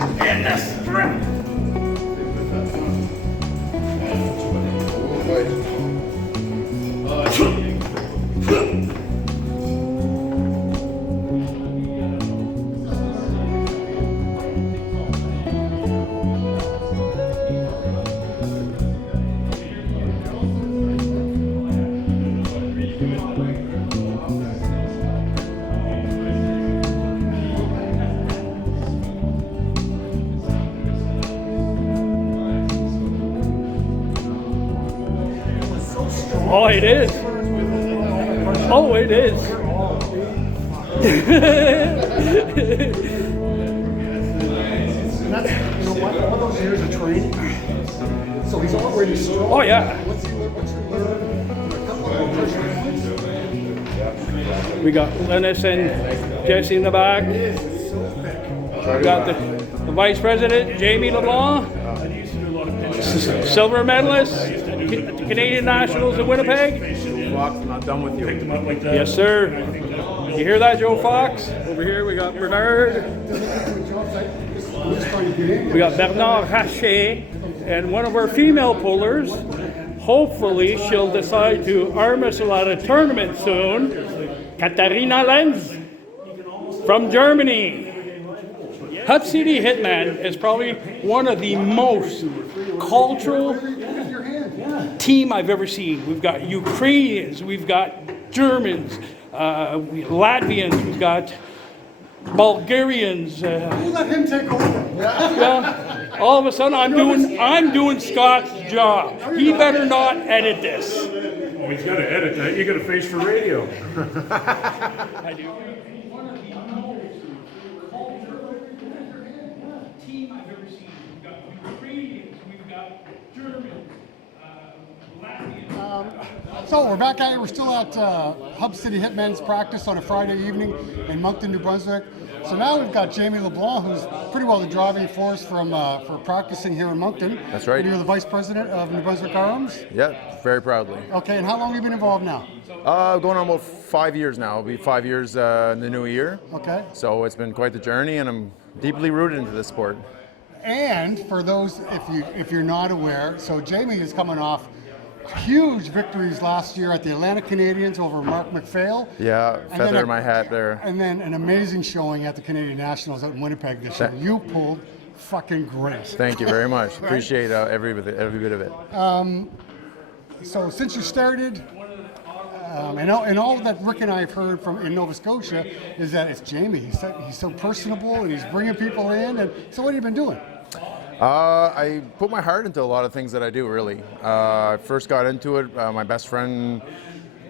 And the strip. Oh, it is. Oh, it is. You know what? All those years of training. So he's already strong. Oh, yeah. What's he learned? A couple of points. We got Linus and Jesse in the back. We got the Vice President, Jamie LeBlanc. Silver medalist, Canadian Nationals in Winnipeg. Fox, I'm not done with you. Picked him up like that. Yes, sir. You hear that, Joe Fox? Over here we got Bernard. We got Bernard Haché, and one of our female pullers. Hopefully she'll decide to arm wrestle at a tournament soon. Katharina Lenz from Germany. Hub City Hitman is probably one of the most cultural team I've ever seen. We've got Ukrainians, we've got Germans, Latvians, we've got Bulgarians. Who let him take over? Well, all of a sudden I'm doing Scott's job. He better not edit this. Oh, he's got to edit that. You got a face for radio. I do. Team I've ever seen. We've got Ukrainians, we've got Germans, Latvians. So we're back at it. We're still at Hub City Hitmen's practice on a Friday evening in Moncton, New Brunswick. So now we've got Jamie LeBlanc, who's pretty well the driving force for practicing here in Moncton. That's right. You're the vice president of New Brunswick Arms. Yeah, very proudly. Okay, and how long have you been involved now? Going on about 5 years now. It'll be 5 years in the new year. Okay. So it's been quite the journey, and I'm deeply rooted into this sport. And for those, if you're not aware, so Jamie is coming off huge victories last year at the Atlantic Canadians over Mark McPhail. Yeah, feather in my hat there. And then an amazing showing at the Canadian Nationals out in Winnipeg this year. You pulled fucking great. Thank you very much. Appreciate every bit of it. So since you started, and all that Rick and I have heard from in Nova Scotia is that it's Jamie. He's so personable and he's bringing people in. And so what have you been doing? I put my heart into a lot of things that I do, really. I first got into it, my best friend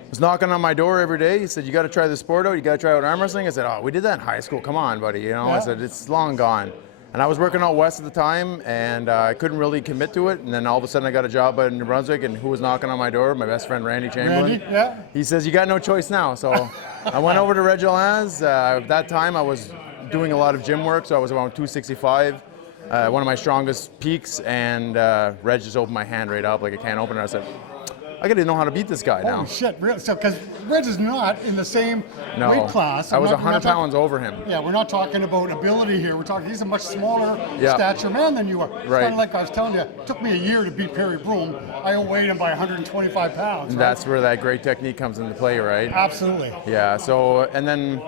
was knocking on my door every day. He said, you got to try the sport out, you got to try out arm wrestling. I said, oh, we did that in high school, come on, buddy. You know, Yeah. I said, it's long gone. And I was working out west at the time, and I couldn't really commit to it. And then all of a sudden I got a job out in New Brunswick, and who was knocking on my door? My best friend, Randy Chamberlain. Randy, yeah. He says, you got no choice now. So I went over to Reg Alans. At that time I was doing a lot of gym work, so I was around 265. One of my strongest peaks, and Reg just opened my hand right up like a can opener. I said, I gotta know how to beat this guy now. Oh shit, really? So, because Reg is not in the same weight class. I was We're not 100 pounds over him. Yeah, we're not talking about ability here. We're talking, he's a much smaller Yeah. stature man than you are. It's Right. kind of like I was telling you, it took me a year to beat Perry Broom. I outweighed him by 125 pounds. And right? that's where that great technique comes into play, right? Absolutely. Yeah, so, and then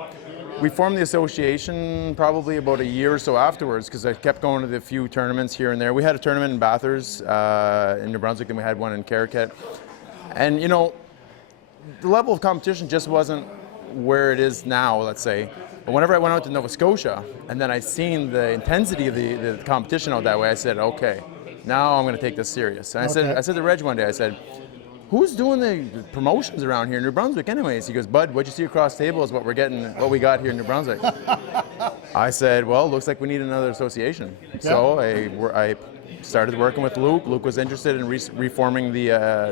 we formed the association probably about a year or so afterwards, because I kept going to the few tournaments here and there. We had a tournament in Bathurst in New Brunswick, and we had one in Caracat. And you know, the level of competition just wasn't where it is now, let's say. But whenever I went out to Nova Scotia, and then I seen the intensity of the competition out that way, I said, okay, now I'm gonna take this serious. And I said to Reg one day, I said, who's doing the promotions around here in New Brunswick anyways? He goes, Bud, what you see across the table is what we got here in New Brunswick. I said, well, looks like we need another association. Yeah. So I started working with Luke. Luke was interested in reforming the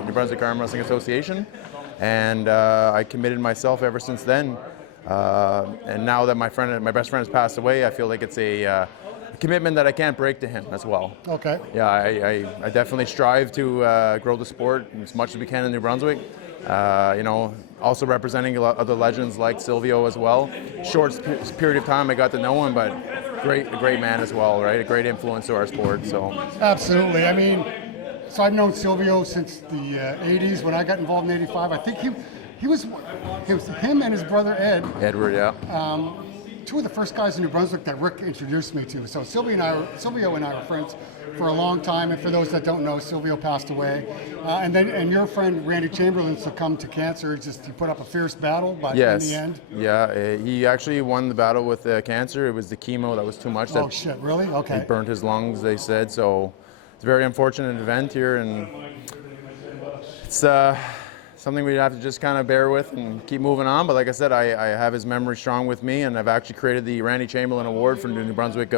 New Brunswick Arm Wrestling Association, and I committed myself ever since then. And now that my best friend has passed away, I feel like it's a commitment that I can't break to him as well. Okay. Yeah, I definitely strive to grow the sport as much as we can in New Brunswick. You know, also representing a lot of other legends like Silvio as well. Short period of time I got to know him, but a great man as well, right? A great influence to our sport. So Absolutely. I mean, so I've known Silvio since the 80s when I got involved in '85. I think he was him and his brother Ed, Edward, yeah. two of the first guys in New Brunswick that Rick introduced me to. So Silvio and I were friends for a long time. And for those that don't know, Silvio passed away. And your friend Randy Chamberlain succumbed to cancer. He put up a fierce battle, but Yes. in the end. Yeah, he actually won the battle with cancer. It was the chemo that was too much. Oh shit! Really? Okay. It burnt his lungs, they said. So it's a very unfortunate event here, and it's something we have to just kind of bear with and keep moving on. But like I said, I have his memory strong with me, and I've actually created the Randy Chamberlain Award for the New Brunswick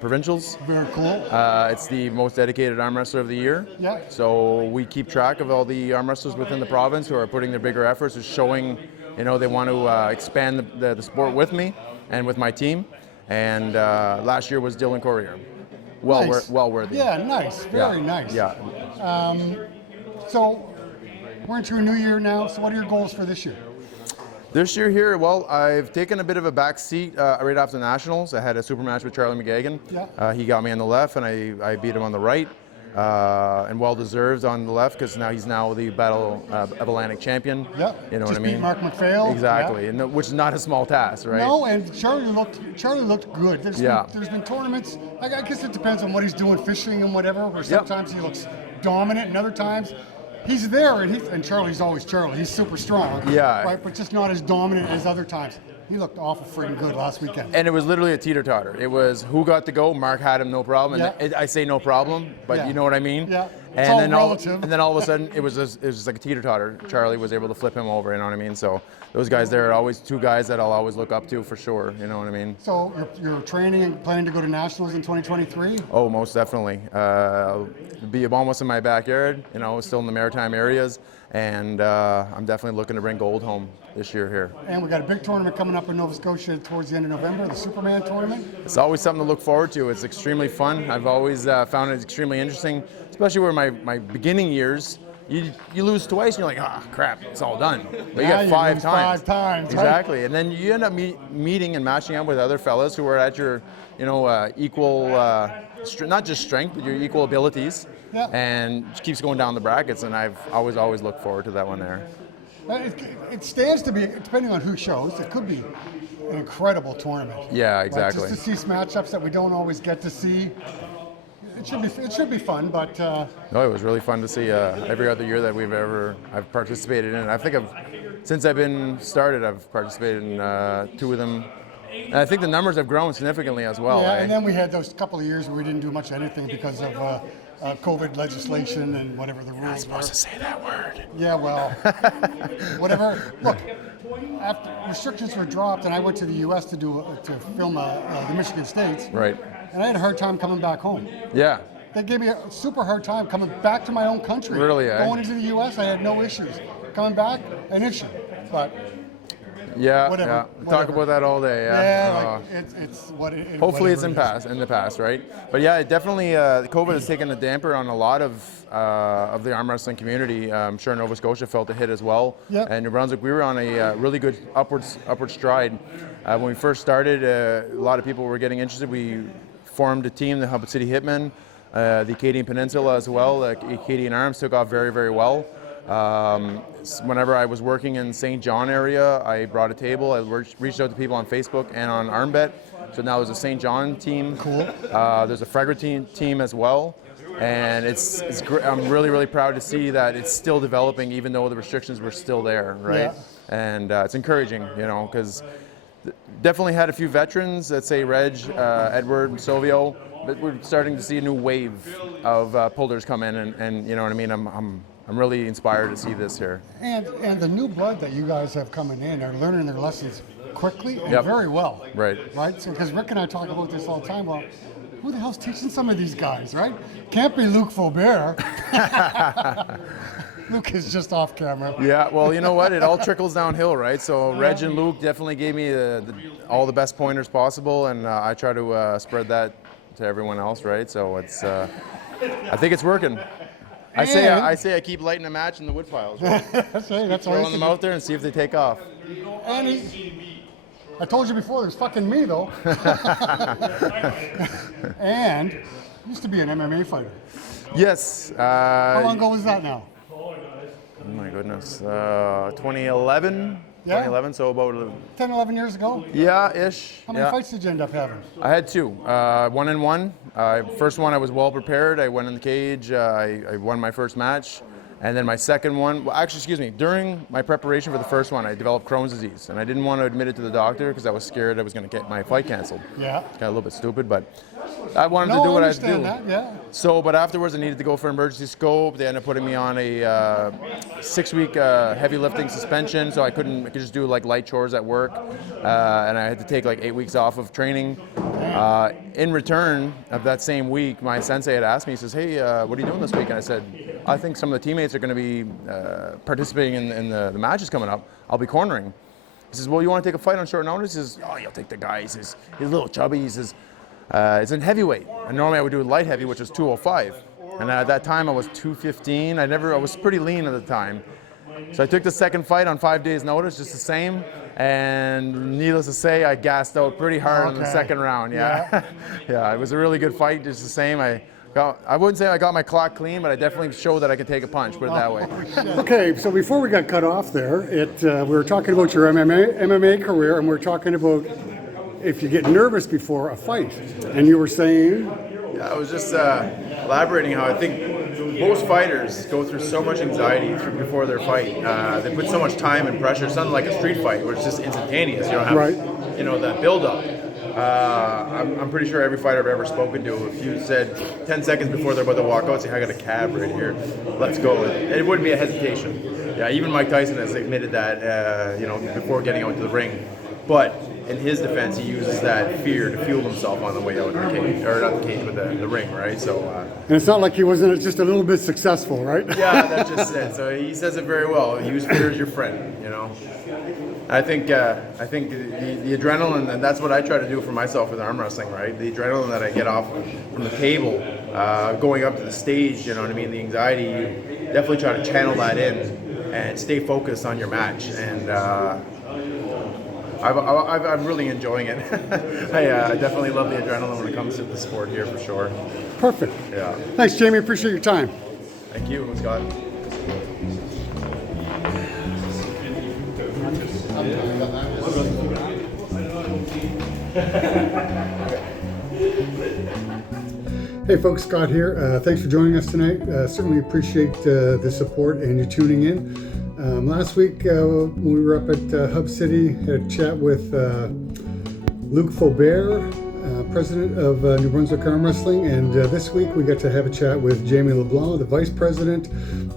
Provincials. Very cool. It's the most dedicated arm wrestler of the year. Yeah. So we keep track of all the arm wrestlers within the province who are putting their bigger efforts, is showing, they want to expand the sport with me and with my team. And last year was Dylan Courier. Nice. Well worthy. Yeah, nice. Very nice. Yeah. So we're into a new year now. So what are your goals for this year? This year here, well, I've taken a bit of a back seat right after the Nationals. I had a super match with Charlie McGagan. Yeah. He got me on the left, and I beat him on the right. And well-deserved on the left, because he's now the Battle of Atlantic champion. Yeah. You know Just what I mean? beat Mark McPhail. Exactly, Yeah. and which is not a small task, right? No, and Charlie looked good. There's been tournaments. I guess it depends on what he's doing, fishing and whatever. Where sometimes he looks dominant, and other times he's there, and Charlie's always Charlie. He's super strong. Yeah. Right, but just not as dominant as other times. He looked awful freaking good last weekend. And it was literally a teeter-totter. It was who got to go. Mark had him, no problem. Yeah. And I say no problem, but Yeah. you know what I mean? Yeah. It's And all then relative. and then all of a sudden, it was just like a teeter-totter. Charlie was able to flip him over, you know what I mean? So those guys there are always two guys that I'll always look up to for sure, you know what I mean? So you're training and planning to go to nationals in 2023? Oh, most definitely. Be almost in my backyard, still in the maritime areas, and I'm definitely looking to bring gold home this year here. And we got a big tournament coming up in Nova Scotia towards the end of November, the Superman tournament. It's always something to look forward to. It's extremely fun. I've always found it extremely interesting, especially where my beginning years, you lose twice and you're like, ah, crap, it's all done. But you Yeah, get five lose times. 5 times. Right? Exactly. And then you end up meeting and matching up with other fellas who are at your, equal, not just strength, but your equal abilities. Yeah. And it keeps going down the brackets, and I've always looked forward to that one there. It stands to be, depending on who shows, it could be an incredible tournament. Yeah, Right? exactly. Just to see matchups that we don't always get to see. It should be fun, but No, it was really fun to see every other year that I've participated in. I think since I've been started, I've participated in 2 of them. And I think the numbers have grown significantly as well. yeah. eh? And then we had those couple of years where we didn't do much of anything because of COVID legislation and whatever the rules were. say that word. Yeah, well, whatever. Look, after restrictions were dropped, and I went to the U.S. to film the Michigan States, Right. and I had a hard time coming back home. Yeah. They gave me a super hard time coming back to my own country. Really, eh? Going into the U.S., I had no issues. Coming back, an issue. But Yeah. Whatever, Yeah. Talk whatever. about that all day. Yeah. it's what it. Hopefully it's whatever in the past, right? But yeah, it definitely COVID has taken a damper on a lot of the arm wrestling community. I'm sure Nova Scotia felt a hit as well. Yep. And New Brunswick, we were on a really good upward stride. When we first started, a lot of people were getting interested. We formed a team, the Hub City Hitmen, the Acadian Peninsula as well. Acadian Arms took off very, very well. Whenever I was working in St. John area, I brought a table. I reached out to people on Facebook and on ArmBet. So now there's a St. John team. Cool. There's a Fredericton team as well. And it's great. I'm really, really proud to see that it's still developing, even though the restrictions were still there, right? Yeah. And it's encouraging, because definitely had a few veterans, let's say Reg, Edward, and Silvio, but we're starting to see a new wave of pullers come in, and you know what I mean. I'm really inspired to see this here. And the new blood that you guys have coming in are learning their lessons quickly and Yep. very well. Right. Right? So because Rick and I talk about this all the time. Well, who the hell's teaching some of these guys, right? Can't be Luke Faubert. Luke is just off camera. Yeah, well, you know what? It all trickles downhill, right? So Reg and Luke definitely gave me all the best pointers possible, and I try to spread that to everyone else, right? So it's, I think it's working. I say I keep lighting a match in the wood piles, right? That's all. Throwing them out there and see if they take off. And I told you before, there's fucking me though. And used to be an MMA fighter. Yes. How long ago was that now? Oh my goodness. 2011. Yeah? 2011. So about 10, 11 years ago? ish. How many fights did you end up having? I had 2. 1-1. First one I was well prepared. I went in the cage. I won my first match. And then my second one, well, actually, excuse me, during my preparation for the first one, I developed Crohn's disease. And I didn't want to admit it to the doctor because I was scared I was going to get my fight canceled. Yeah. Got a little bit stupid, but I wanted to do what I had to do. I understand that, yeah. So, but afterwards I needed to go for emergency scope. They ended up putting me on a 6-week heavy lifting suspension, so I could just do like light chores at work. And I had to take like 8 weeks off of training. In return of that same week, my sensei had asked me, he says, hey, what are you doing this week? And I said, I think some of the teammates are going to be participating in the matches coming up. I'll be cornering. He says, well, you want to take a fight on short notice? He says, oh, you'll take the guy. He says, he's a little chubby. He says, it's in heavyweight. And normally I would do light heavy, which was 205. And at that time I was 215. I was pretty lean at the time. So I took the second fight on 5 days notice, just the same. And needless to say, I gassed out pretty hard in the second round. Yeah. Yeah, it was a really good fight, just the same. I wouldn't say I got my clock clean, but I definitely showed that I could take a punch, put it that way. Okay, so before we got cut off there, we were talking about your MMA career, and we were talking about if you get nervous before a fight. And you were saying? Yeah, I was just elaborating how I think most fighters go through so much anxiety before their fight. They put so much time and pressure. It's not like a street fight where it's just instantaneous. You don't have, that build-up. I'm pretty sure every fighter I've ever spoken to, if you said 10 seconds before they're about to walk out, say, I got a cab right here, let's go. It wouldn't be a hesitation. Yeah, even Mike Tyson has admitted that, before getting out to the ring. But in his defense, he uses that fear to fuel himself on the way out of the cage, or not the cage, but the ring, right? So. And it's not like he wasn't just a little bit successful, right? Yeah, that's just it. So he says it very well. Use fear as your friend, I think the adrenaline, and that's what I try to do for myself with arm wrestling, right? The adrenaline that I get off from the table, going up to the stage, you know what I mean? The anxiety, you definitely try to channel that in and stay focused on your match. And I'm really enjoying it. I definitely love the adrenaline when it comes to the sport here for sure. Perfect. Yeah. Thanks, Jamie. Appreciate your time. Thank you, Scott. Hey folks, Scott here. Thanks for joining us tonight. Certainly appreciate the support and you tuning in. Last week when we were up at Hub City, had a chat with Luc Faubert, president of New Brunswick Armwrestling, and this week we got to have a chat with Jamie LeBlanc, the vice president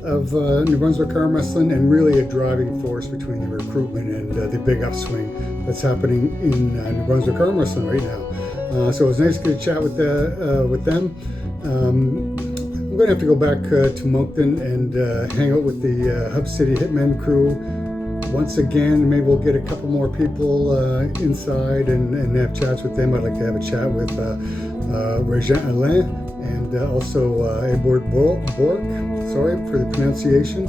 of New Brunswick Armwrestling, and really a driving force between the recruitment and the big upswing that's happening in New Brunswick Armwrestling right now. So it was nice to get a chat with them. I'm going to have to go back to Moncton and hang out with the Hub City Hitmen crew once again. Maybe we'll get a couple more people inside and have chats with them. I'd like to have a chat with Régent Alain and also Edward Bork. Sorry for the pronunciation.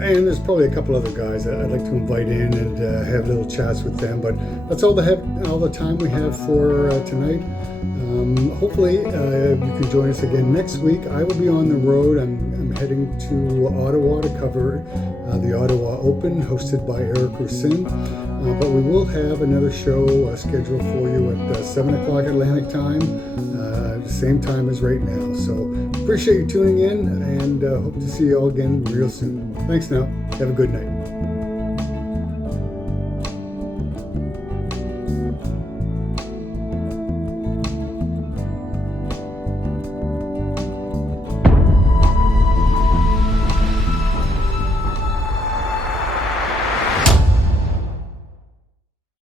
And there's probably a couple other guys that I'd like to invite in and have little chats with them. But that's all the time we have for tonight. Hopefully you can join us again next week. I will be on the road. I'm heading to Ottawa to cover the Ottawa Open, hosted by Eric Roussin. But we will have another show scheduled for you at 7 o'clock Atlantic time, the same time as right now. So appreciate you tuning in and hope to see you all again real soon. Thanks now. Have a good night.